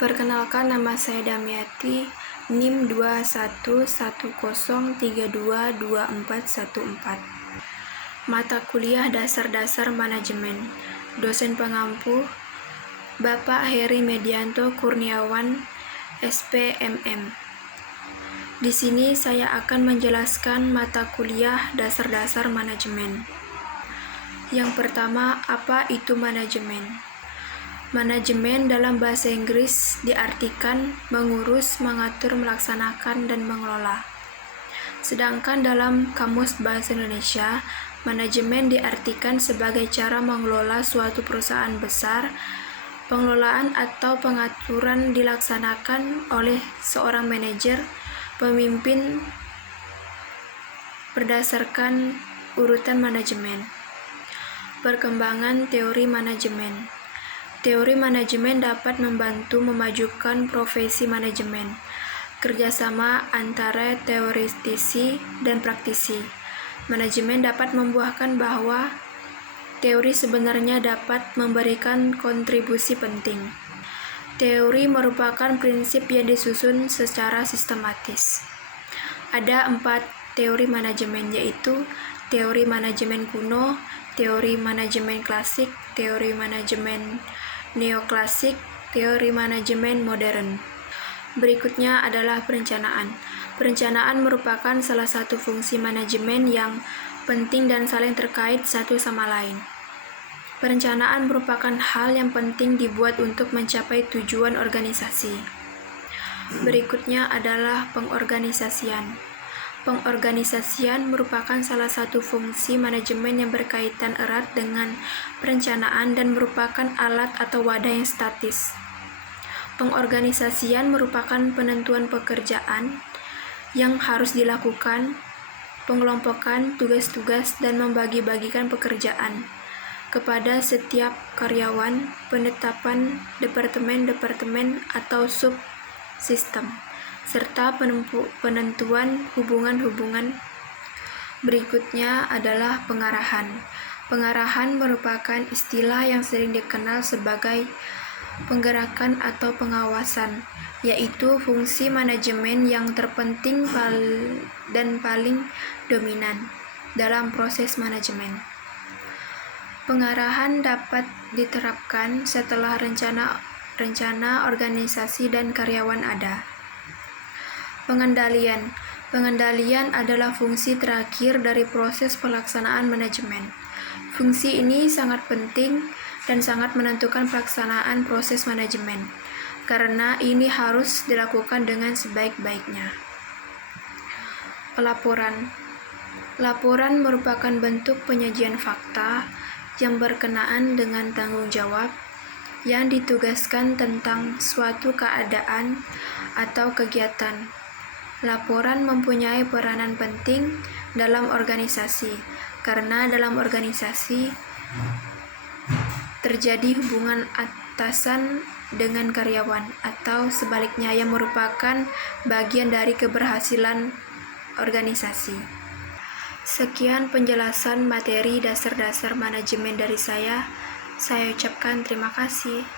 Perkenalkan, nama saya Damiati, NIM 2110322414. Mata kuliah Dasar-Dasar Manajemen. Dosen pengampu Bapak Heri Medianto Kurniawan, SPMM. Di sini saya akan menjelaskan mata kuliah Dasar-Dasar Manajemen. Yang pertama, apa itu manajemen? Manajemen dalam bahasa Inggris diartikan mengurus, mengatur, melaksanakan, dan mengelola. Sedangkan dalam Kamus Bahasa Indonesia, manajemen diartikan sebagai cara mengelola suatu perusahaan besar. Pengelolaan atau pengaturan dilaksanakan oleh seorang manajer, pemimpin berdasarkan urutan manajemen. Perkembangan teori manajemen. Teori manajemen dapat membantu memajukan profesi manajemen, kerjasama antara teoretisi dan praktisi. Manajemen dapat membuahkan bahwa teori sebenarnya dapat memberikan kontribusi penting. Teori merupakan prinsip yang disusun secara sistematis. Ada 4 teori manajemen, yaitu teori manajemen kuno, teori manajemen klasik, teori manajemen neoklasik, teori manajemen modern. Berikutnya adalah perencanaan. Perencanaan merupakan salah satu fungsi manajemen yang penting dan saling terkait satu sama lain. Perencanaan merupakan hal yang penting dibuat untuk mencapai tujuan organisasi. Berikutnya adalah pengorganisasian. Pengorganisasian merupakan salah satu fungsi manajemen yang berkaitan erat dengan perencanaan dan merupakan alat atau wadah yang statis. Pengorganisasian merupakan penentuan pekerjaan yang harus dilakukan, pengelompokan tugas-tugas, dan membagi-bagikan pekerjaan kepada setiap karyawan, penetapan departemen-departemen atau sub-sistem, serta penentuan hubungan-hubungan. Berikutnya adalah pengarahan. Pengarahan merupakan istilah yang sering dikenal sebagai penggerakan atau pengawasan, yaitu fungsi manajemen yang terpenting dan paling dominan dalam proses manajemen. Pengarahan dapat diterapkan setelah rencana organisasi dan karyawan ada. Pengendalian. Pengendalian adalah fungsi terakhir dari proses pelaksanaan manajemen. Fungsi ini sangat penting dan sangat menentukan pelaksanaan proses manajemen, karena ini harus dilakukan dengan sebaik-baiknya. Pelaporan. Laporan merupakan bentuk penyajian fakta yang berkenaan dengan tanggung jawab yang ditugaskan tentang suatu keadaan atau kegiatan. Laporan mempunyai peranan penting dalam organisasi, karena dalam organisasi terjadi hubungan atasan dengan karyawan atau sebaliknya yang merupakan bagian dari keberhasilan organisasi. Sekian penjelasan materi dasar-dasar manajemen dari saya ucapkan terima kasih.